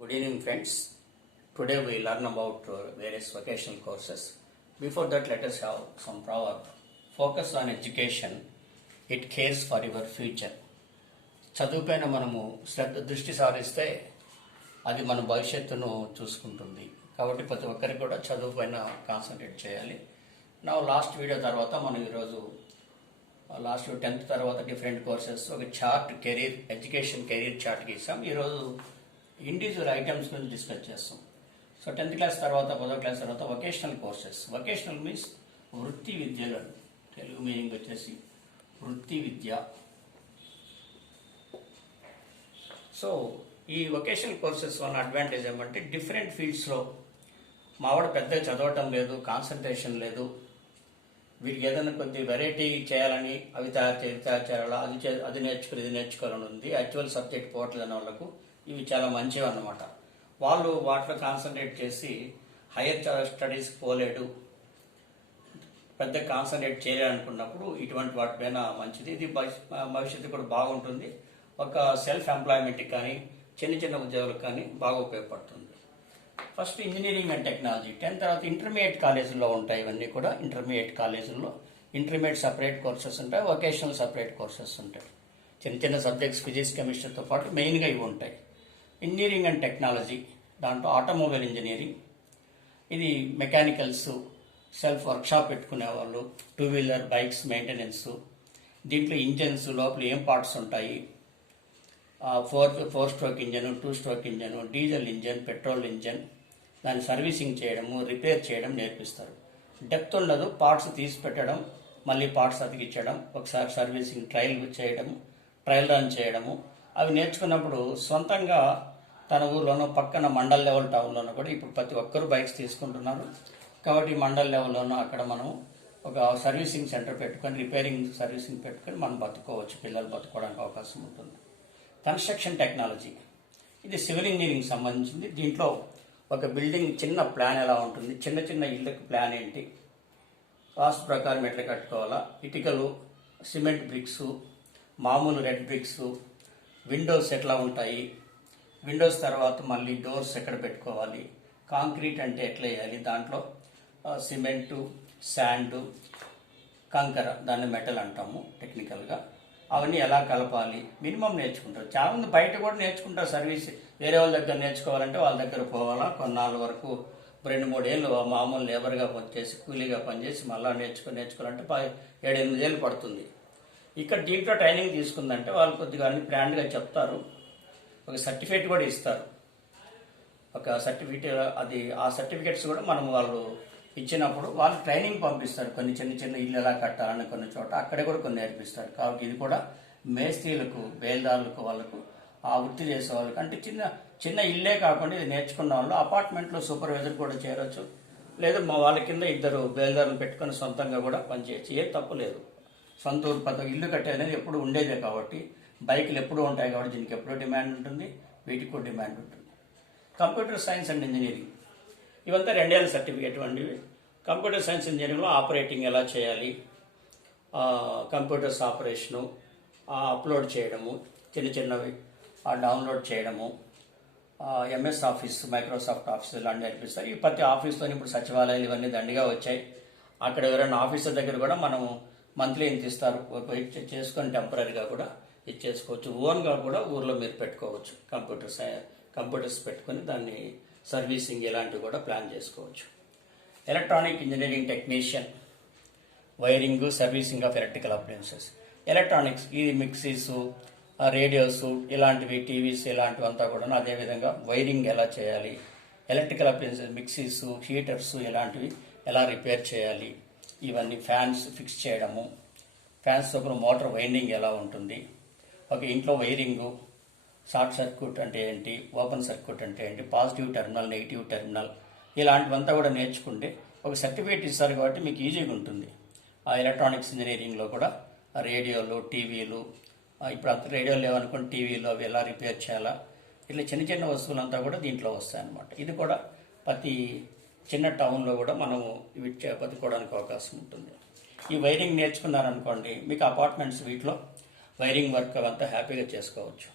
Good evening, friends. Today we learn about various vocational courses. Before that, let us have some proverb. Focus on education. It cares for your future. చదువుపైన మనము దృష్టి సారిస్తే అది మన భవిష్యత్తును చూసుకుంటుంది. కాబట్టి ప్రతి ఒక్కరికి కూడా చదువు పైన కాన్సన్ట్రేట్ చేయాలి. నా లాస్ట్ వీడియో తర్వాత మనం ఈరోజు లాస్ట్ 10th తర్వాత డిఫరెంట్ కోర్సెస్ ఒక చార్ట్ ఎడ్యుకేషన్ కెరీర్ చార్ట్ గీసాం. ఈరోజు ఇండివిజువల్ ఐటమ్స్ గురించి డిస్కస్ చేస్తాం. సో 10th క్లాస్ తర్వాత 10వ క్లాస్ తర్వాత వొకేషనల్ కోర్సెస్. వొకేషనల్ మీన్స్ వృత్తి విద్యలు, తెలుగు మీనింగ్ వచ్చేసి వృత్తి విద్య. సో ఈ వొకేషనల్ కోర్సెస్ వల్ల అడ్వాంటేజ్ ఏమంటే డిఫరెంట్ ఫీల్డ్స్లో మావాడ పెద్దగా చదవటం లేదు, కాన్సన్ట్రేషన్ లేదు, వీరికి ఏదైనా కొద్ది వెరైటీ చేయాలని అవి తయారు చేయాలా, అది నేర్చుకుని ఇది నేర్చుకోవాలని ఉంది. యాక్చువల్ సబ్జెక్ట్ పోవట్లేని వాళ్ళకు ఇవి చాలా మంచివి అన్నమాట. వాళ్ళు వాటిలో కాన్సన్ట్రేట్ చేసి హైయర్ స్టడీస్కి పోలేడు, పెద్ద కాన్సన్ట్రేట్ చేయాలనుకున్నప్పుడు ఇటువంటి వాటిపైన మంచిది. ఇది భవిష్యత్తు కూడా బాగుంటుంది. ఒక సెల్ఫ్ ఎంప్లాయ్మెంట్కి కానీ చిన్న చిన్న ఉద్యోగులకు కానీ బాగా ఉపయోగపడుతుంది. First engineering and technology. 10th తర్వాత ఇంటర్మీడియట్ కాలేజీల్లో ఉంటాయి. ఇవన్నీ కూడా ఇంటర్మీడియట్ కాలేజీల్లో ఇంటర్మీడియట్ సపరేట్ కోర్సెస్ ఉంటాయి, వొకేషనల్ సపరేట్ కోర్సెస్ ఉంటాయి. చిన్న చిన్న సబ్జెక్ట్స్ ఫిజిక్స్ కెమిస్ట్రీతో పాటు మెయిన్గా ఇవి ఉంటాయి. ఇంజనీరింగ్ అండ్ టెక్నాలజీ దాంట్లో ఆటోమొబైల్ ఇంజనీరింగ్, ఇది మెకానికల్స్, సెల్ఫ్ వర్క్షాప్ పెట్టుకునే వాళ్ళు, 2-wheeler బైక్స్ మెయింటెనెన్స్, దీంట్లో ఇంజన్స్ లోపల ఏం పార్ట్స్ ఉంటాయి, 4 stroke engine, 2 stroke engine, diesel engine, petrol engine, దాన్ని సర్వీసింగ్ చేయడము, రిపేర్ చేయడం నేర్పిస్తారు. డెప్త్ ఉండదు, పార్ట్స్ తీసి పెట్టడం, మళ్ళీ పార్ట్స్ అతికించడం, ఒకసారి సర్వీసింగ్ ట్రయల్ రన్ చేయడము. అవి నేర్చుకున్నప్పుడు సొంతంగా తన ఊర్లోనో పక్కన మండల్ లెవెల్ టౌన్లోనూ కూడా ఇప్పుడు ప్రతి ఒక్కరూ బైక్స్ తీసుకుంటున్నారు. కాబట్టి మండల్ లెవెల్లోనూ అక్కడ మనం ఒక సర్వీసింగ్ సెంటర్ పెట్టుకొని రిపేరింగ్ సర్వీసింగ్ పెట్టుకొని మనం బతుకోవచ్చు, పిల్లలు బతుకోవడానికి అవకాశం ఉంటుంది. కన్స్ట్రక్షన్ టెక్నాలజీ, ఇది సివిల్ ఇంజనీరింగ్ సంబంధించింది. దీంట్లో ఒక బిల్డింగ్ చిన్న ప్లాన్ ఎలా ఉంటుంది, చిన్న చిన్న ఇళ్ళకి ప్లాన్ ఏంటి, వాస్తు ప్రకారం ఎట్లా కట్టుకోవాలా, ఇటుకలు, సిమెంట్ బ్రిక్స్, మామూలు రెడ్ బ్రిక్స్, విండోస్ ఎట్లా ఉంటాయి, విండోస్ తర్వాత మళ్ళీ డోర్స్ ఎక్కడ పెట్టుకోవాలి, కాంక్రీట్ అంటే ఎట్లా వేయాలి, దాంట్లో సిమెంటు, శాండు, కంకర, దాన్ని మెటల్ అంటాము టెక్నికల్గా, అవన్నీ ఎలా కలపాలి మినిమం నేర్చుకుంటారు. చాలామంది బయట కూడా నేర్చుకుంటారు. సర్వీస్ వేరే వాళ్ళ దగ్గర నేర్చుకోవాలంటే వాళ్ళ దగ్గర పోవాలా, కొన్నాళ్ళ వరకు 2-3 ఏళ్ళు మామూలు లేబర్గా పనిచేసి కూలీగా పనిచేసి మళ్ళీ నేర్చుకోవాలంటే 7-8 ఏళ్ళు పడుతుంది. ఇక్కడ దీంట్లో ట్రైనింగ్ తీసుకుందంటే వాళ్ళు కొద్దిగా అన్ని బ్రాండ్గా చెప్తారు, ఒక సర్టిఫికేట్ కూడా ఇస్తారు. ఒక సర్టిఫికేట్, అది ఆ సర్టిఫికేట్స్ కూడా మనం వాళ్ళు ఇచ్చినప్పుడు వాళ్ళు ట్రైనింగ్ పంపిస్తారు. కొన్ని చిన్న చిన్న ఇల్లు ఎలా కట్టాలని కొన్ని చోట అక్కడే కూడా కొన్ని నేర్పిస్తారు. కాబట్టి ఇది కూడా మేస్త్రీలకు, బేల్దారులకు, వాళ్ళకు ఆ వృత్తి చేసే వాళ్ళకి, అంటే చిన్న చిన్న ఇల్లే కాకుండా ఇది నేర్చుకున్న వాళ్ళు అపార్ట్మెంట్లో సూపర్వైజర్ కూడా చేరొచ్చు, లేదా మా వాళ్ళ కింద 2 బేల్దారులు పెట్టుకొని సొంతంగా కూడా పనిచేయచ్చు. ఏ తప్పు లేదు. సొంత ఊరు ఇల్లు కట్టేది ఎప్పుడు ఉండేదే కాబట్టి, బైకులు ఎప్పుడూ ఉంటాయి కాబట్టి దీనికి ఎప్పుడూ డిమాండ్ ఉంటుంది, వీటికి కూడా డిమాండ్ ఉంటుంది. కంప్యూటర్ సైన్స్ అండ్ ఇంజనీరింగ్, ఇవంతా 2 ఏళ్ళ సర్టిఫికేట్ వంటివి. కంప్యూటర్ సైన్స్ ఇంజనీరింగ్లో ఆపరేటింగ్ ఎలా చేయాలి, కంప్యూటర్స్ ఆపరేషను, అప్లోడ్ చేయడము, చిన్న చిన్నవి డౌన్లోడ్ చేయడము, ఎంఎస్ ఆఫీస్, మైక్రోసాఫ్ట్ ఆఫీస్ ఇలాంటి నేర్పిస్తారు. ఈ ప్రతి ఆఫీస్తో ఇప్పుడు సచివాలయాలు ఇవన్నీ దండిగా వచ్చాయి. అక్కడ ఎవరైనా ఆఫీసర్ దగ్గర కూడా మనం మంత్లీ ఇంత ఇస్తారు, చేసుకొని టెంపరీగా కూడా ఇచ్చేసుకోవచ్చు. ఓన్గా కూడా ఊర్లో మీరు పెట్టుకోవచ్చు. కంప్యూటర్స్ పెట్టుకొని దాన్ని సర్వీసింగ్ ఇలాంటివి కూడా ప్లాన్ చేసుకోవచ్చు. Electronic engineering technician, wiring, servicing of electrical appliances. Electronics, ఇది మిక్సీస్, రేడియోస్, ఇలాంటివి, టీవీస్, ఇలాంటివంతా కూడా అదేవిధంగా వైరింగ్ ఎలా చేయాలి, ఎలక్ట్రికల్ అప్లయన్సెస్, మిక్సీస్, హీటర్స్ ఇలాంటివి ఎలా రిపేర్ చేయాలి, ఇవన్నీ ఫ్యాన్స్ ఫిక్స్ చేయడము, ఫ్యాన్స్ లోపల మోటార్ వైండింగ్ ఎలా ఉంటుంది, ఒక ఇంట్లో వైరింగు, షార్ట్ సర్క్యూట్ అంటే ఏంటి, ఓపెన్ సర్క్యూట్ అంటే ఏంటి, పాజిటివ్ టెర్మినల్, నెగిటివ్ టెర్మినల్, ఇలాంటివంతా కూడా నేర్చుకుంటే ఒక సర్టిఫికేట్ ఇస్తారు కాబట్టి మీకు ఈజీగా ఉంటుంది. ఆ ఎలక్ట్రానిక్స్ ఇంజనీరింగ్లో కూడా రేడియోలు, టీవీలు, ఇప్పుడు అంత రేడియోలు లేవనుకోండి, టీవీలు అవి ఎలా రిపేర్ చేయాలా, ఇట్లా చిన్న చిన్న వస్తువులంతా కూడా దీంట్లో వస్తాయన్నమాట. ఇది కూడా ప్రతి చిన్న టౌన్లో కూడా మనము ఇవి బతుకోవడానికి అవకాశం ఉంటుంది. ఈ వైరింగ్ నేర్చుకున్నారనుకోండి, మీకు అపార్ట్మెంట్స్ వీటిలో వైరింగ్ వర్క్ అంతా హ్యాపీగా చేసుకోవచ్చు.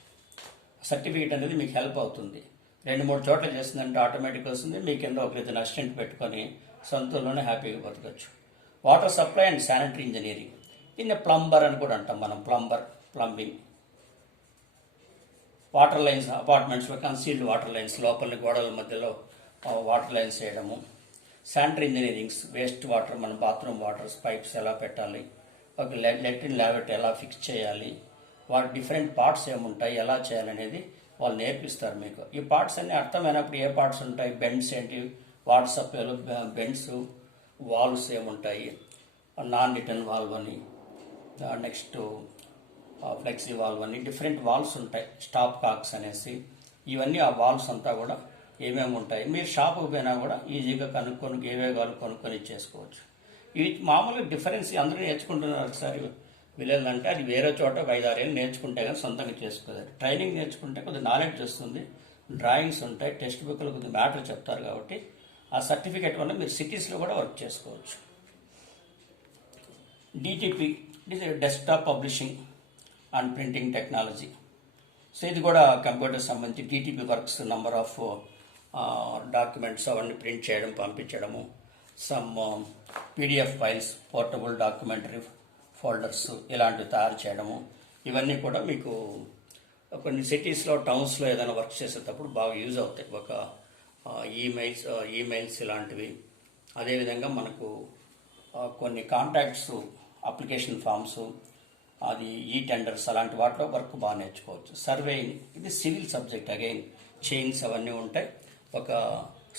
సర్టిఫికేట్ అనేది మీకు హెల్ప్ అవుతుంది. 2-3 చోట్ల చేసిందంటే ఆటోమేటిక్ వస్తుంది. మీ కింద ఒక ఇద్దరు అసిస్టెంట్ పెట్టుకొని సొంతలోనే హ్యాపీగా బతకచ్చు. Water supply and sanitary engineering, దీన్ని ప్లంబర్ అని కూడా అంటాం మనం. ప్లంబింగ్, వాటర్ లైన్స్, అపార్ట్మెంట్స్లో కన్సీల్డ్ వాటర్ లైన్స్, లోపల గోడల మధ్యలో వాటర్ లైన్స్ వేయడము. శానిటరీ ఇంజనీరింగ్స్, వేస్ట్ వాటర్, మన బాత్రూమ్ వాటర్స్ పైప్స్ ఎలా పెట్టాలి, ఒక లెట్రిన్ ల్యాబరేటరీ ఎలా ఫిక్స్ చేయాలి, వాటి డిఫరెంట్ పార్ట్స్ ఏముంటాయి, ఎలా చేయాలనేది వాళ్ళు నేర్పిస్తారు మీకు. ఈ పార్ట్స్ అన్నీ అర్థమైనప్పుడు ఏ పార్ట్స్ ఉంటాయి, బెండ్స్ ఏంటి, వాటర్ సప్లైలో బెండ్స్, వాల్వ్స్ ఏముంటాయి, నాన్ రిటర్న్ వాల్వ్ అని, నెక్స్ట్ ఫ్లెక్సీ వాల్వ్ అని, డిఫరెంట్ వాల్వ్స్ ఉంటాయి, స్టాప్ కాక్స్ అనేసి. ఇవన్నీ ఆ వాల్వ్స్ అంతా కూడా ఏమేమి ఉంటాయి, మీరు షాపుకి పోయినా కూడా ఈజీగా కనుక్కొని ఏవే కావాలి కొనుక్కొని ఇచ్చేసుకోవచ్చు. ఇవి మామూలుగా డిఫరెన్స్ అందరూ నేర్చుకుంటున్నారు. ఒకసారి వెళ్ళాలంటే అది వేరే చోట 5-6 ఏళ్ళు నేర్చుకుంటే కానీ సొంతంగా చేసుకోవాలి. ట్రైనింగ్ నేర్చుకుంటే కొద్దిగా నాలెడ్జ్ వస్తుంది, డ్రాయింగ్స్ ఉంటాయి, టెక్స్ట్ బుక్లు కొద్దిగా మ్యాటర్ చెప్తారు కాబట్టి ఆ సర్టిఫికేట్ వల్ల మీరు సిటీస్లో కూడా వర్క్ చేసుకోవచ్చు. DTP, desktop publishing and printing technology. So ఇది కూడా కంప్యూటర్ సంబంధించి DTP works, number of documents అవన్నీ ప్రింట్ చేయడం, పంపించడము, some PDF files, portable documentary folders ఇలాంటివి తయారు చేయడము. ఇవన్నీ కూడా మీకు కొన్ని సిటీస్లో, టౌన్స్లో ఏదైనా వర్క్ చేసేటప్పుడు బాగా యూజ్ అవుతాయి. ఒక ఈమెయిల్స్ ఇలాంటివి. అదేవిధంగా మనకు కొన్ని కాంటాక్ట్స్, అప్లికేషన్ ఫామ్స్, అది టెండర్స్ అలాంటి వాటిలో వర్క్ బాగా నేర్చుకోవచ్చు. సర్వేయింగ్, ఇది సివిల్ సబ్జెక్ట్. అగైన్ చైన్స్ అవన్నీ ఉంటాయి. ఒక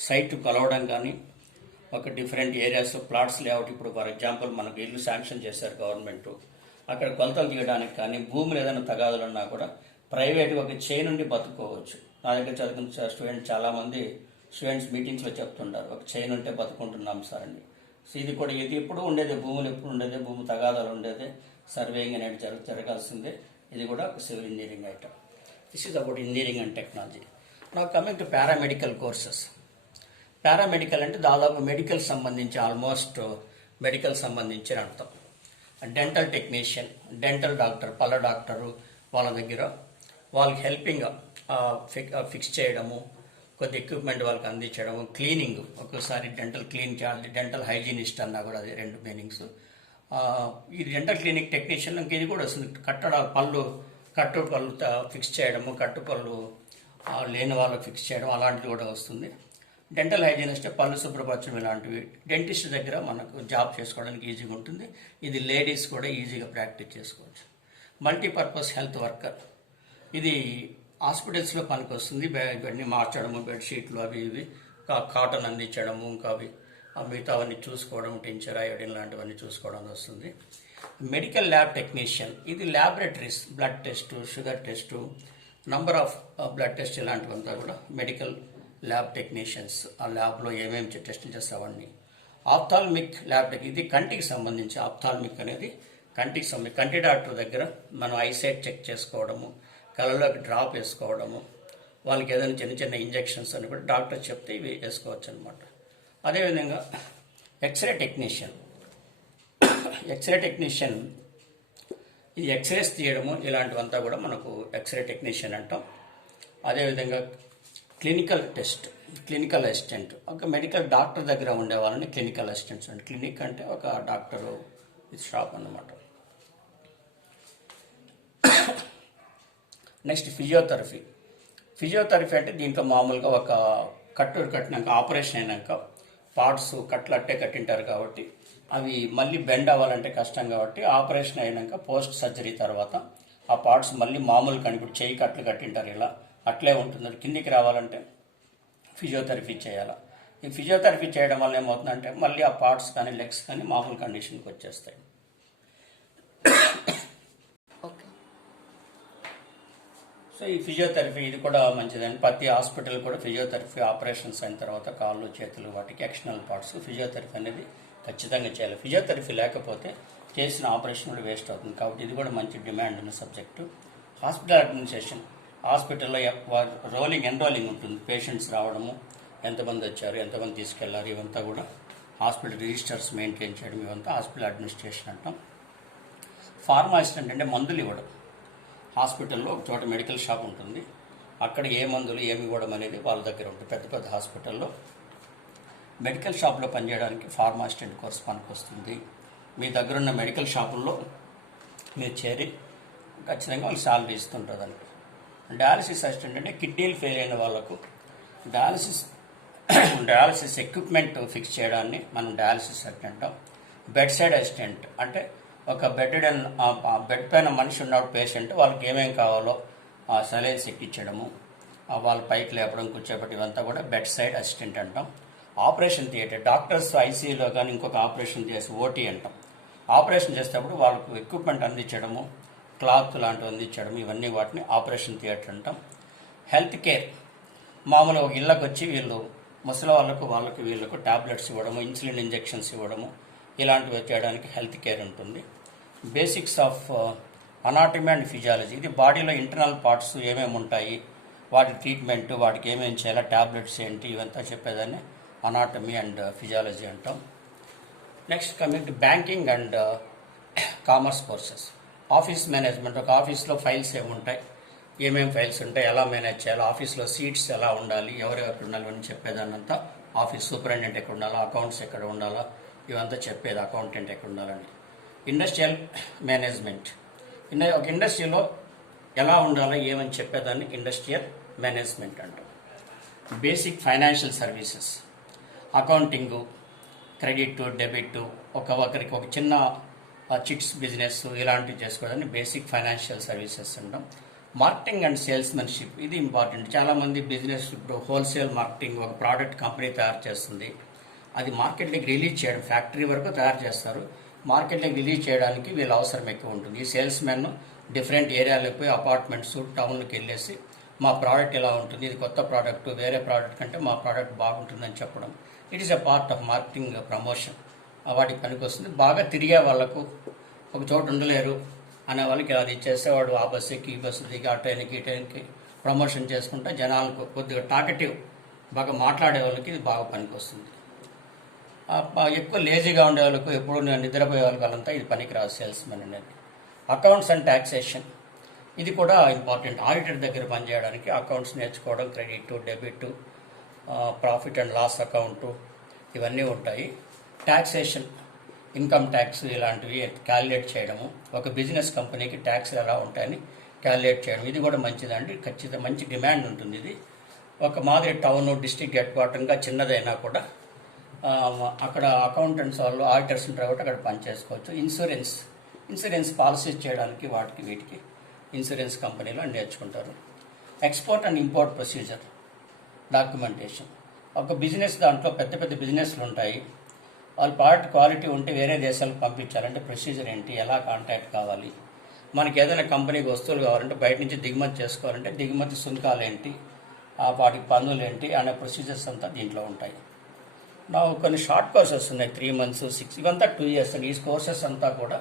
సైట్ కొలవడం కానీ, ఒక డిఫరెంట్ ఏరియాస్లో ప్లాట్స్ లేఅవుట్, ఇప్పుడు ఫర్ ఎగ్జాంపుల్ మనకు ఇల్లు శాంక్షన్ చేశారు గవర్నమెంట్, అక్కడ కొలతలు తీయడానికి కానీ, భూములు ఏదైనా తగాదులు ఉన్నా కూడా ప్రైవేట్గా ఒక చైన్ నుండి బతుకోవచ్చు. నా దగ్గర చదువుకున్న చాలామంది స్టూడెంట్స్ మీటింగ్స్లో చెప్తుంటారు, ఒక చైన్ ఉంటే బతుకుంటున్నాం సార్ అని. సో ఇది కూడా ఇది ఎప్పుడు ఉండేదే, భూములు ఎప్పుడు ఉండేదే, భూమి తగాదాలు ఉండేదే, సర్వేయింగ్ అనేది జరగాల్సిందే. ఇది కూడా ఒక civil engineering item. This is about engineering and technology. Now coming to paramedical courses. Paramedical అంటే దాదాపు మెడికల్ సంబంధించి, ఆల్మోస్ట్ మెడికల్ సంబంధించిన అర్థం. డెంటల్ టెక్నీషియన్, డెంటల్ డాక్టర్, పళ్ళ డాక్టరు, వాళ్ళ దగ్గర వాళ్ళకి హెల్పింగ్ ఫిక్స్ చేయడము, కొద్ది ఎక్విప్మెంట్ వాళ్ళకి అందించడము, క్లీనింగ్, ఒక్కోసారి డెంటల్ క్లీన్ చేయాలి, డెంటల్ హైజీనిస్ట్ అన్నా కూడా అది 2 మీనింగ్స్. ఈ డెంటల్ క్లినిక్ టెక్నీషియన్ ఇంకా ఇది కూడా వస్తుంది. కట్టు పళ్ళు ఫిక్స్ చేయడము, కట్టుపళ్ళు లేని వాళ్ళకి ఫిక్స్ చేయడం అలాంటివి కూడా వస్తుంది. డెంటల్ హైజీనిస్ట్ పళ్ళు శుభ్రపరచడం ఇలాంటివి. డెంటిస్ట్ దగ్గర మనకు జాబ్ చేసుకోవడానికి ఈజీగా ఉంటుంది. ఇది లేడీస్ కూడా ఈజీగా ప్రాక్టీస్ చేసుకోవచ్చు. మల్టీపర్పస్ హెల్త్ వర్కర్, ఇది హాస్పిటల్స్లో పనికి వస్తుంది. ఇవన్నీ మార్చడము, బెడ్షీట్లు అవి ఇవి, కాటన్ అందించడము, ఇంకా అవి మిగతా అవన్నీ చూసుకోవడం, టించర్, అయోడిన్ లాంటివన్నీ చూసుకోవడం వస్తుంది. మెడికల్ ల్యాబ్ టెక్నీషియన్, ఇది laboratories, blood test, sugar test, number of blood test ఇలాంటివంతా కూడా మెడికల్ ల్యాబ్ టెక్నీషియన్స్. ఆ ల్యాబ్లో ఏమేమి టెస్టులు చేస్తే అవన్నీ. ఆప్థాల్మిక్ ల్యాబ్ టెక్, ఇది కంటికి సంబంధించి. ఆప్థాల్మిక్ అనేది కంటికి సంబంధించి, కంటి డాక్టర్ దగ్గర మనం ఐసైట్ చెక్ చేసుకోవడము, కళ్ళలోకి డ్రాప్ వేసుకోవడము, వాళ్ళకి ఏదైనా చిన్న చిన్న ఇంజెక్షన్స్ అని కూడా డాక్టర్ చెప్తే ఇవి వేసుకోవచ్చు అనమాట. అదేవిధంగా ఎక్స్రే టెక్నీషియన్, ఇది ఎక్స్రేస్ తీయడము ఇలాంటివంతా కూడా మనకు ఎక్స్రే టెక్నీషియన్ అంటాం. అదేవిధంగా క్లినికల్ అసిస్టెంట్, ఒక మెడికల్ డాక్టర్ దగ్గర ఉండే వాళ్ళని క్లినికల్ అసిస్టెంట్స్ అంటే. క్లినిక్ అంటే ఒక డాక్టరు షాప్ అన్నమాట. నెక్స్ట్ ఫిజియోథెరపీ అంటే దీంట్లో మామూలుగా ఒక కట్టినాక, ఆపరేషన్ అయినాక పార్ట్స్ కట్లు అట్టే కట్టింటారు కాబట్టి అవి మళ్ళీ బెండ్ అవ్వాలంటే కష్టం కాబట్టి ఆపరేషన్ అయినాక పోస్ట్ సర్జరీ తర్వాత ఆ పార్ట్స్ మళ్ళీ మామూలు కానీ, ఇప్పుడు చేయి కట్లు కట్టింటారు ఇలా అట్లే ఉంటుంది, కిందికి రావాలంటే ఫిజియోథెరపీ చేయాలి. ఈ ఫిజియోథెరపీ చేయడం వల్ల ఏమవుతుందంటే మళ్ళీ ఆ పార్ట్స్ కానీ లెగ్స్ కానీ మామూలు కండిషన్కి వచ్చేస్తాయి. సో ఈ ఫిజియోథెరపీ ఇది కూడా మంచిదండి. ప్రతి హాస్పిటల్ కూడా ఫిజియోథెరపీ ఆపరేషన్స్ అయిన తర్వాత కాళ్ళు, చేతులు, వాటికి ఎక్స్టర్నల్ పార్ట్స్ ఫిజియోథెరపీ అనేది ఖచ్చితంగా చేయాలి. ఫిజియోథెరపీ లేకపోతే చేసిన ఆపరేషన్ కూడా వేస్ట్ అవుతుంది. కాబట్టి ఇది కూడా మంచి డిమాండ్ ఉన్న సబ్జెక్టు. హాస్పిటల్ అడ్మినిస్ట్రేషన్, హాస్పిటల్లో ఎన్రోలింగ్ ఉంటుంది. పేషెంట్స్ రావడము, ఎంతమంది వచ్చారు, ఎంతమంది తీసుకెళ్లారు, ఇవంతా కూడా హాస్పిటల్ రిజిస్టర్స్ మెయింటైన్ చేయడం, ఇవంతా హాస్పిటల్ అడ్మినిస్ట్రేషన్ అంటాం. ఫార్మా అసిస్టెంట్ అంటే మందులు ఇవ్వడం. హాస్పిటల్లో ఒక చోట మెడికల్ షాప్ ఉంటుంది, అక్కడ ఏ మందులు ఏమి ఇవ్వడం అనేది వాళ్ళ దగ్గర ఉంటుంది. పెద్ద పెద్ద హాస్పిటల్లో మెడికల్ షాప్లో పనిచేయడానికి ఫార్మా అసిస్టెంట్ కోర్స్ పనికొస్తుంది. మీ దగ్గర ఉన్న మెడికల్ షాపుల్లో మీరు చేరి ఖచ్చితంగా వాళ్ళు శాలరీ ఇస్తుంటుందండి. డయాలసిస్ అసిస్టెంట్ అంటే కిడ్నీలు ఫెయిల్ అయిన వాళ్ళకు డయాలసిస్ ఎక్విప్మెంట్ ఫిక్స్ చేయడాన్ని మనం డయాలసిస్ అసిస్టెంట్ అంటాం. బెడ్ సైడ్ అసిస్టెంట్ అంటే ఒక బెడ్ పైన మనిషి ఉన్నాడు పేషెంట్, వాళ్ళకి ఏమేమి కావాలో సలైన్స్ ఎక్కించడము, వాళ్ళ పైకి లేపడం, కూర్చోబెట్టి ఇవంతా కూడా బెడ్ సైడ్ అసిస్టెంట్ అంటాం. ఆపరేషన్ థియేటర్ డాక్టర్స్ ఐసీయూలో కానీ ఇంకొక ఆపరేషన్ చేసి ఓటీ అంటాం. ఆపరేషన్ చేసేటప్పుడు వాళ్ళకు ఎక్విప్మెంట్ అందించడము, క్లాత్ లాంటివి అందించడం, ఇవన్నీ వాటిని ఆపరేషన్ థియేటర్ అంటాం. హెల్త్ కేర్ మామూలు ఒక ఇళ్ళకి వచ్చి ముసలి వీళ్ళకు టాబ్లెట్స్ ఇవ్వడము, ఇన్సులిన్ ఇంజెక్షన్స్ ఇవ్వడము, ఇలాంటివి చేయడానికి హెల్త్ కేర్ ఉంటుంది. Basics of anatomy and physiology, ఇది బాడీలో ఇంటర్నల్ పార్ట్స్ ఏమేమి ఉంటాయి, వాటి ట్రీట్మెంట్, వాటికి ఏమేమి చేయాలి, టాబ్లెట్స్ ఏంటి, ఇవంతా చెప్పేదాన్ని అనాటమీ అండ్ ఫిజియాలజీ అంటాం. Next coming to banking and commerce courses. Office management, ఒక ఆఫీస్లో ఫైల్స్ ఏముంటాయి, ఏమేమి ఫైల్స్ ఉంటాయి, ఎలా మేనేజ్ చేయాలి, ఆఫీస్లో సీట్స్ ఎలా ఉండాలి, ఎవరెవరు ఉండాలి అని చెప్పేదాన్నంతా, ఆఫీస్ సూపరింటెండెంట్ ఎక్కడ ఉండాలా, అకౌంట్స్ ఎక్కడ ఉండాలా, ఇవంతా చెప్పేది అకౌంటెంట్ ఎక్కడ ఉండాలని. ఇండస్ట్రియల్ మేనేజ్మెంట్, ఒక ఇండస్ట్రీలో ఎలా ఉండాలో ఏమని చెప్పేదాన్ని ఇండస్ట్రియల్ మేనేజ్మెంట్ అంటాం. Basic financial services, accounting, credit, debit, ఒకరికి ఒక చిన్న చిట్స్ బిజినెస్ ఇలాంటివి చేసుకోవడానికి బేసిక్ ఫైనాన్షియల్ సర్వీసెస్ అంటాం. మార్కెటింగ్ అండ్ సేల్స్మెన్షిప్, ఇది ఇంపార్టెంట్. చాలామంది బిజినెస్ ఇప్పుడు హోల్సేల్ మార్కెటింగ్, ఒక ప్రోడక్ట్ కంపెనీ తయారు చేస్తుంది, అది మార్కెట్లోకి రిలీజ్ చేయడం, ఫ్యాక్టరీ వరకు తయారు చేస్తారు, మార్కెట్లోకి రిలీజ్ చేయడానికి వీళ్ళ అవసరం ఎక్కువ ఉంటుంది. ఈ సేల్స్ మెన్ డిఫరెంట్ ఏరియాలకు పోయి అపార్ట్మెంట్స్, టౌన్లకు వెళ్ళేసి మా ప్రోడక్ట్ ఎలా ఉంటుంది, ఇది కొత్త ప్రోడక్ట్, వేరే ప్రోడక్ట్ కంటే మా ప్రోడక్ట్ బాగుంటుందని చెప్పడం, it is a part of marketing promotion. వాటికి పనికి వస్తుంది. బాగా తిరిగే వాళ్ళకు, ఒక చోట ఉండలేరు అనే వాళ్ళకి అది ఇచ్చేస్తే వాడు ఆ బస్సు ఎక్కి ఈ బస్సు దిగి ఆ ట్రైన్కి ఈ ట్రైన్కి ప్రమోషన్ చేసుకుంటే జనాలకు కొద్దిగా టాకెటివ్, బాగా మాట్లాడే వాళ్ళకి ఇది బాగా పనికి వస్తుంది. ఎక్కువ లేజీగా ఉండే వాళ్ళకు, ఎప్పుడు నిద్రపోయే వాళ్ళంతా ఇది పనికిరాదు సేల్స్ మెన్ అనేది. అకౌంట్స్ అండ్ ట్యాక్సేషన్, ఇది కూడా ఇంపార్టెంట్. ఆడిటర్ దగ్గర పనిచేయడానికి అకౌంట్స్ నేర్చుకోవడం, credit, debit, profit and loss account, ఇవన్నీ ఉంటాయి. ట్యాక్సేషన్, ఇన్కమ్ ట్యాక్స్ ఇలాంటివి క్యాలిక్యులేట్ చేయడము, ఒక బిజినెస్ కంపెనీకి ట్యాక్స్ ఎలా ఉంటాయని క్యాలిక్యులేట్ చేయడం, ఇది కూడా మంచిదండి. ఖచ్చితంగా మంచి డిమాండ్ ఉంటుంది. ఇది ఒక మాదిరి టౌన్, డిస్ట్రిక్ట్ హెడ్ క్వార్టర్గా చిన్నదైనా కూడా అక్కడ అకౌంటెంట్స్ వాళ్ళు, ఆడిటర్స్ ఉంటారు కాబట్టి అక్కడ పనిచేసుకోవచ్చు. ఇన్సూరెన్స్ పాలసీస్ చేయడానికి వీటికి ఇన్సూరెన్స్ కంపెనీలో నేర్చుకుంటారు. Export and import procedure, documentation, ఒక బిజినెస్ దాంట్లో పెద్ద బిజినెస్లు ఉంటాయి, వాళ్ళ ప్రోడక్ట్ క్వాలిటీ ఉంటే వేరే దేశాలకు పంపించాలంటే ప్రొసీజర్ ఏంటి, ఎలా కాంటాక్ట్ కావాలి, మనకి ఏదైనా కంపెనీకి వస్తువులు కావాలంటే బయట నుంచి దిగుమతి చేసుకోవాలంటే దిగుమతి సుంకాలు ఏంటి, వాటికి పన్నులు ఏంటి అనే ప్రొసీజర్స్ అంతా దీంట్లో ఉంటాయి. కొన్ని షార్ట్ కోర్సెస్ ఉన్నాయి, 3 months, 6, ఇవంతా 2 years అండి. ఈ కోర్సెస్ అంతా కూడా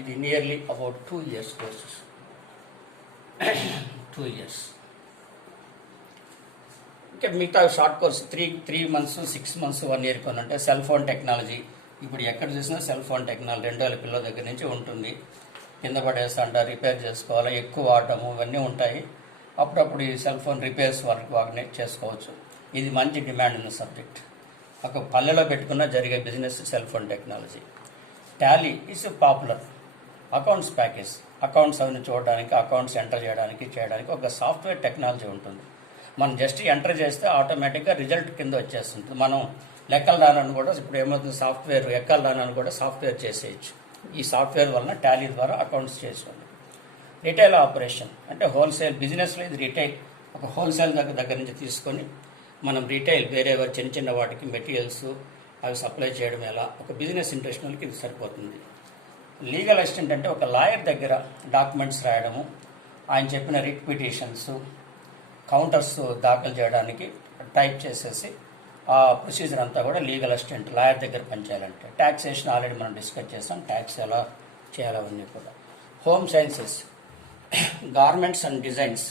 ఇది nearly about 2 years courses. 2 years. ఇంకా మిగతా short course 3 months, 6 months, 1 year కొన్ని అంటే సెల్ ఫోన్ టెక్నాలజీ. ఇప్పుడు ఎక్కడ చూసినా సెల్ ఫోన్ టెక్నాలజీ 2 ఏళ్ల పిల్లల దగ్గర నుంచి ఉంటుంది. కింద పడేస్తా రిపేర్ చేసుకోవాలా, ఎక్కువ వాడటము, ఇవన్నీ ఉంటాయి. అప్పుడప్పుడు ఈ సెల్ ఫోన్ రిపేర్స్ వాళ్ళకి చేసుకోవచ్చు. ఇది మంచి డిమాండ్ ఉన్న సబ్జెక్ట్. ఒక పల్లెలో పెట్టుకున్న జరిగే business cell phone technology. Tally is popular. Accounts package, accounts అవన్నీ చూడడానికి, అకౌంట్స్ ఎంటర్ చేయడానికి ఒక సాఫ్ట్వేర్ టెక్నాలజీ ఉంటుంది. మనం జస్ట్ ఎంటర్ చేస్తే ఆటోమేటిక్గా రిజల్ట్ కింద వచ్చేస్తుంది. మనం లెక్కలు రానని కూడా ఇప్పుడు ఏమవుతుంది, సాఫ్ట్వేర్ ఎక్కలు రానని కూడా సాఫ్ట్వేర్ చేసేయచ్చు. ఈ సాఫ్ట్వేర్ వలన టాలీ ద్వారా అకౌంట్స్ చేసుకోండి. రిటైల్ ఆపరేషన్ అంటే హోల్సేల్ బిజినెస్లో ఇది రిటైల్, ఒక హోల్సేల్ దగ్గర నుంచి తీసుకొని మనం రిటైల్ వేరే చిన్న వాటికి మెటీరియల్స్ అవి సప్లై చేయడం ఎలా, ఒక బిజినెస్ ఇంట్రెస్ట్ వాళ్ళకి ఇది సరిపోతుంది. లీగల్ అసిస్టెంట్ అంటే ఒక లాయర్ దగ్గర డాక్యుమెంట్స్ రాయడము, ఆయన చెప్పిన రిట్ పిటిషన్స్, కౌంటర్స్ దాఖలు చేయడానికి టైప్ చేసేసి ఆ ప్రొసీజర్ అంతా కూడా లీగల్ అసిస్టెంట్ లాయర్ దగ్గర పనిచేయాలంటే. ట్యాక్సేషన్ ఆల్రెడీ మనం డిస్కస్ చేస్తాం, ట్యాక్స్ ఎలా చేయాలవన్నీ కూడా. Home sciences, garments and designs.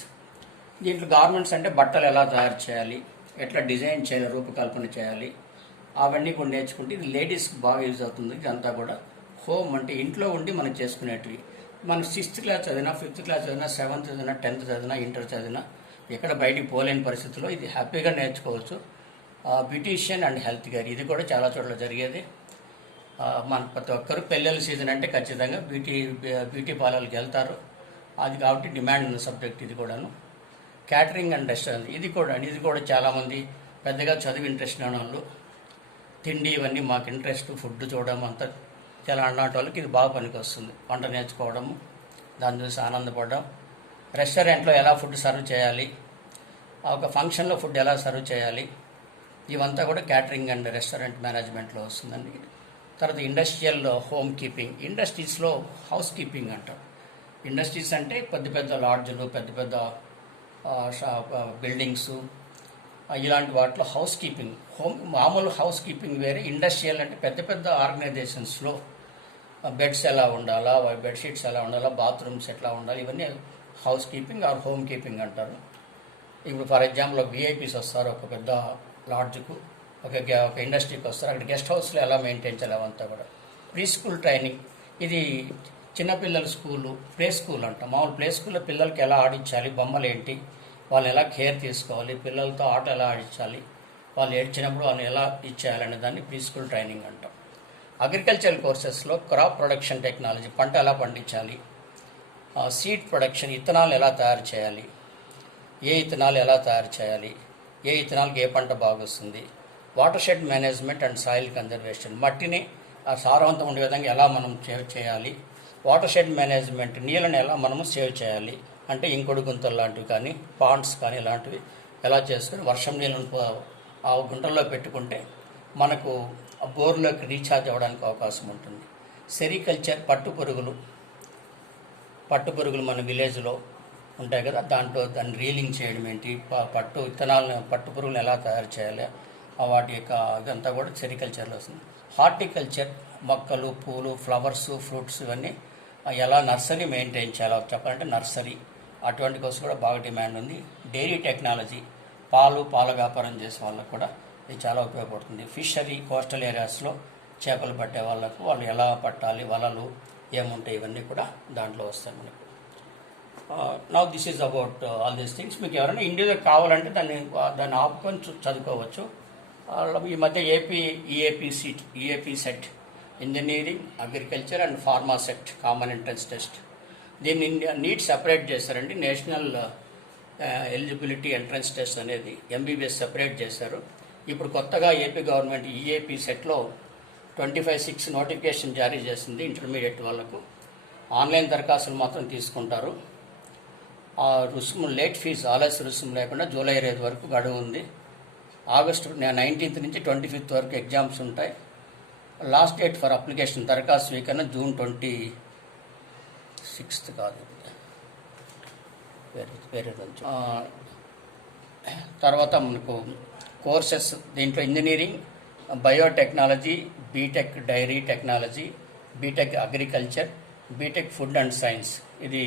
దీంట్లో గార్మెంట్స్ అంటే బట్టలు ఎలా తయారు చేయాలి, ఎట్లా డిజైన్ చేయాలి, రూపకల్పన చేయాలి, అవన్నీ కూడా నేర్చుకుంటే ఇది లేడీస్కి బాగా యూజ్ అవుతుంది. ఇదంతా కూడా హోమ్ అంటే ఇంట్లో ఉండి మనం చేసుకునేటివి. మనం 6th క్లాస్ చదివినా, 5th క్లాస్ చదివినా, 7th చదివినా, 10th చదివినా, ఇంటర్ చదివినా ఎక్కడ బయటికి పోలేని పరిస్థితుల్లో ఇది హ్యాపీగా నేర్చుకోవచ్చు. బ్యూటీషియన్ అండ్ హెల్త్ కేర్ ఇది కూడా చాలా చోట్ల జరిగేది. మన ప్రతి ఒక్కరు పెళ్ళిళ్ళ సీజన్ అంటే ఖచ్చితంగా బ్యూటీ పార్లర్కి వెళ్తారు. అది కాబట్టి డిమాండ్ ఉన్న సబ్జెక్ట్ ఇది కూడాను. క్యాటరింగ్ అండ్ రెస్టారెంట్ ఇది కూడా చాలామంది పెద్దగా చదువు ఇంట్రెస్ట్ లేని వాళ్ళు, తిండి ఇవన్నీ మాకు ఇంట్రెస్ట్, ఫుడ్ చూడడం అంతా చాలా అలాంటి వాళ్ళకి ఇది బాగా పనికి వస్తుంది. వంట నేర్చుకోవడము, దాన్ని చూసి ఆనందపడడం, రెస్టారెంట్లో ఎలా ఫుడ్ సర్వ్ చేయాలి, ఒక ఫంక్షన్లో ఫుడ్ ఎలా సర్వ్ చేయాలి, ఇవంతా కూడా క్యాటరింగ్ అండ్ రెస్టారెంట్ మేనేజ్మెంట్లో వస్తుందండి. తర్వాత ఇండస్ట్రియల్ హోమ్ కీపింగ్, ఇండస్ట్రీస్లో హౌస్ కీపింగ్ అంటారు. ఇండస్ట్రీస్ అంటే పెద్ద పెద్ద లాడ్జ్లు, పెద్ద పెద్ద బిల్డింగ్స్, ఇలాంటి వాటిలో హౌస్ కీపింగ్, మామూలు హౌస్ కీపింగ్ వేరే, ఇండస్ట్రియల్ అంటే పెద్ద పెద్ద ఆర్గనైజేషన్స్లో బెడ్స్ ఎలా ఉండాలా, బెడ్షీట్స్ ఎలా ఉండాలా, బాత్రూమ్స్ ఎట్లా ఉండాలి, ఇవన్నీ housekeeping or home keeping అంటారు. ఇప్పుడు ఫర్ ఎగ్జాంపుల్ విఐపీస్ వస్తారు ఒక పెద్ద లాడ్జ్కు, ఒక ఇండస్ట్రీకి వస్తారు, అక్కడ గెస్ట్ హౌస్లో ఎలా మెయింటైన్ చేయాలి అవంతా కూడా. ప్రీ స్కూల్ ట్రైనింగ్, ఇది చిన్నపిల్లల స్కూలు, ప్లే స్కూల్ అంటాం. మామూలు ప్లే స్కూల్లో పిల్లలకి ఎలా ఆడించాలి, బొమ్మలు ఏంటి, వాళ్ళు ఎలా కేర్ తీసుకోవాలి, పిల్లలతో ఆట ఎలా ఆడించాలి, వాళ్ళు ఏడ్చినప్పుడు వాళ్ళని ఎలా ఇచ్చేయాలనే దాన్ని ప్రీ స్కూల్ ట్రైనింగ్ అంటాం. అగ్రికల్చరల్ కోర్సెస్లో క్రాప్ ప్రొడక్షన్ టెక్నాలజీ, పంట ఎలా పండించాలి, సీడ్ ప్రొడక్షన్, ఇత్తనాలు ఎలా తయారు చేయాలి, ఏ ఇత్తనాలు ఎలా తయారు చేయాలి, ఏ ఇత్తనాలకు ఏ పంట బాగొస్తుంది, watershed management and soil conservation, మట్టిని సారవంతం ఉండే విధంగా ఎలా మనం చేయాలి, వాటర్ షెడ్ మేనేజ్మెంట్, నీళ్ళని ఎలా మనము సేవ్ చేయాలి, అంటే ఇంకొడు గుంతలు లాంటివి కానీ, పాండ్స్ కానీ ఇలాంటివి ఎలా చేసుకుని వర్షం నీళ్ళను ఆ గుంటల్లో పెట్టుకుంటే మనకు బోర్లోకి రీఛార్జ్ అవ్వడానికి అవకాశం ఉంటుంది. సెరికల్చర్, పట్టు పురుగులు మన విలేజ్లో ఉంటాయి కదా, దాన్ని రీలింగ్ చేయడం ఏంటి, పట్టు పురుగులను ఎలా తయారు చేయాలి, వాటి యొక్క ఇదంతా కూడా సెరికల్చర్లో వస్తుంది. హార్టికల్చర్, మొక్కలు, పూలు, ఫ్లవర్స్, ఫ్రూట్స్ ఇవన్నీ ఎలా నర్సరీ మెయింటైన్ చేయాలో చెప్పాలంటే నర్సరీ, అటువంటి కోసం కూడా బాగా డిమాండ్ ఉంది. డైరీ టెక్నాలజీ, పాల వ్యాపారం చేసే వాళ్ళకు కూడా ఇది చాలా ఉపయోగపడుతుంది. ఫిషరీ, కోస్టల్ ఏరియాస్లో చేపలు పట్టే వాళ్ళకు వాళ్ళు ఎలా పట్టాలి, వలలు ఏముంటాయి, ఇవన్నీ కూడా దాంట్లో వస్తాయి మనకు. Now this is about all these things. మీకు ఎవరైనా ఇండివిజువల్ కావాలంటే దాన్ని ఆపుకొని చదువుకోవచ్చు. ఈ మధ్య EAP set, engineering, agriculture and pharma set common entrance test, దీన్ని నీట్ సెపరేట్ చేశారండి. నేషనల్ ఎలిజిబిలిటీ ఎంట్రన్స్ టెస్ట్ అనేది ఎంబీబీఎస్ సెపరేట్ చేశారు. ఇప్పుడు కొత్తగా ఏపీ గవర్నమెంట్ ఈఏపీ సెట్లో 25/6 నోటిఫికేషన్ జారీ చేసింది. ఇంటర్మీడియట్ వాళ్ళకు ఆన్లైన్ దరఖాస్తులు మాత్రం తీసుకుంటారు. లేట్ ఫీజు, ఆలస్య రుసుము లేకుండా జూలై 25 వరకు గడువు ఉంది. ఆగస్టు 19 నుంచి 25 వరకు ఎగ్జామ్స్ ఉంటాయి. లాస్ట్ డేట్ ఫర్ అప్లికేషన్ దరఖాస్తు స్వీకరణ జూన్ 26 కాదు, వేరే రోజు. తర్వాత మనకు కోర్సెస్ దీంట్లో engineering, biotechnology, BTech dairy technology, BTech agriculture, BTech food and science, ఇది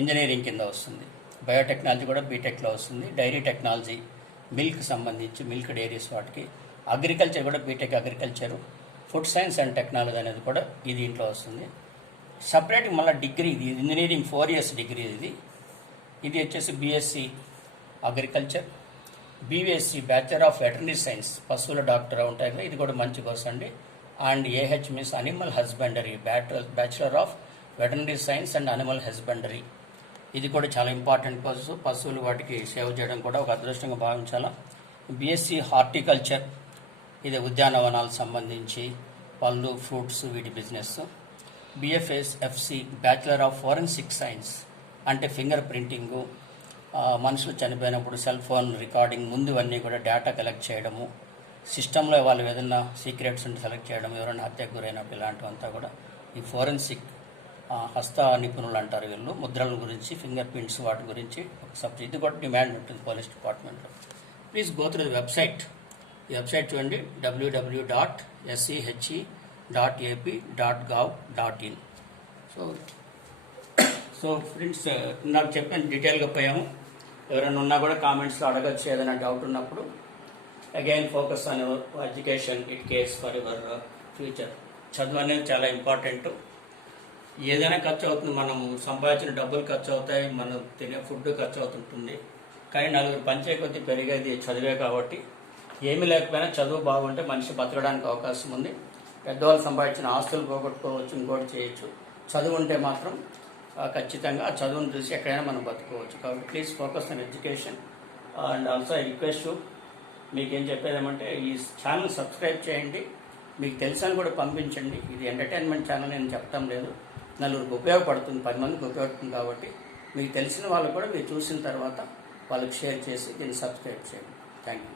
ఇంజనీరింగ్ కింద వస్తుంది. బయోటెక్నాలజీ కూడా బీటెక్లో వస్తుంది. డైరీ టెక్నాలజీ, మిల్క్ సంబంధించి మిల్క్ డైరీస్ వాటికి. అగ్రికల్చర్ కూడా BTech agriculture. Food science and technology అనేది కూడా ఇది దీంట్లో వస్తుంది. సపరేట్ మళ్ళీ డిగ్రీ, ఇది ఇంజనీరింగ్ 4 years డిగ్రీ. ఇది వచ్చేసి BSc agriculture, BVSc bachelor of veterinary science, పశువుల డాక్టర్ ఉంటాయి కదా, ఇది కూడా మంచి కోర్స్ అండి. And AH means animal husbandry, bachelor of veterinary science and animal husbandry, ఇది కూడా చాలా ఇంపార్టెంట్ కోర్సు. పశువులు వాటికి సేవ చేయడం కూడా ఒక అదృష్టంగా భావించాలా. బీఎస్సీ హార్టికల్చర్, ఇది ఉద్యానవనాలకు సంబంధించి పళ్ళు, ఫ్రూట్స్ వీటి business. BFSFC bachelor of forensic science, అంటే ఫింగర్ ప్రింటింగు, మనుషులు చనిపోయినప్పుడు సెల్ ఫోన్ రికార్డింగ్ ముందు అన్నీ కూడా డేటా కలెక్ట్ చేయడము, సిస్టంలో వాళ్ళు ఏదైనా సీక్రెట్స్ ఉంటే సెలెక్ట్ చేయడం, ఎవరైనా హత్యకు గురైనప్పుడు ఇలాంటివంతా కూడా ఈ ఫోరెన్సిక్ హస్త నిపుణులు అంటారు వీళ్ళు. ముద్రల గురించి, ఫింగర్ ప్రింట్స్ వాటి గురించి ఒక సబ్జెక్ట్, ఇది కూడా డిమాండ్ ఉంటుంది పోలీస్ డిపార్ట్మెంట్లో. Please go through the website. ఈ వెబ్సైట్ చూడండి, www.sech.ap.gov.in. సో ఫ్రెండ్స్, నాకు చెప్పిన డీటెయిల్గా పోయాము. ఎవరైనా ఉన్నా కూడా కామెంట్స్లో అడగచ్చు ఏదైనా డౌట్ ఉన్నప్పుడు. Again focus on your education, it cares for your future. చదువు అనేది చాలా ఇంపార్టెంట్. ఏదైనా ఖర్చు అవుతుంది, మనం సంపాదించిన డబ్బులు ఖర్చు అవుతాయి, మనం తినే ఫుడ్ ఖర్చు అవుతుంటుంది. కానీ నలుగురు పంచే కొద్దీ పెరిగేది చదివే కాబట్టి ఏమీ లేకపోయినా చదువు బాగుంటే మనిషి బతకడానికి అవకాశం ఉంది. పెద్దవాళ్ళు సంపాదించిన ఆస్తులు పోగొట్టుకోవచ్చు, ఇంకోటి చేయొచ్చు. చదువు ఉంటే మాత్రం ఖచ్చితంగా ఆ చదువును చూసి ఎక్కడైనా మనం బతుకోవచ్చు. కాబట్టి please focus on education. And also I request you, మీకేం చెప్పేదేమంటే ఈ ఛానల్ సబ్స్క్రైబ్ చేయండి, మీకు తెలుసని కూడా పంపించండి. ఇది ఎంటర్టైన్మెంట్ ఛానల్ నేను చెప్పడం లేదు, నలుగురికి ఉపయోగపడుతుంది, 10 మందికి ఉపయోగపడుతుంది. కాబట్టి మీకు తెలిసిన వాళ్ళు కూడా మీరు చూసిన తర్వాత వాళ్ళకి షేర్ చేసి దీన్ని సబ్స్క్రైబ్ చేయండి. Thank you.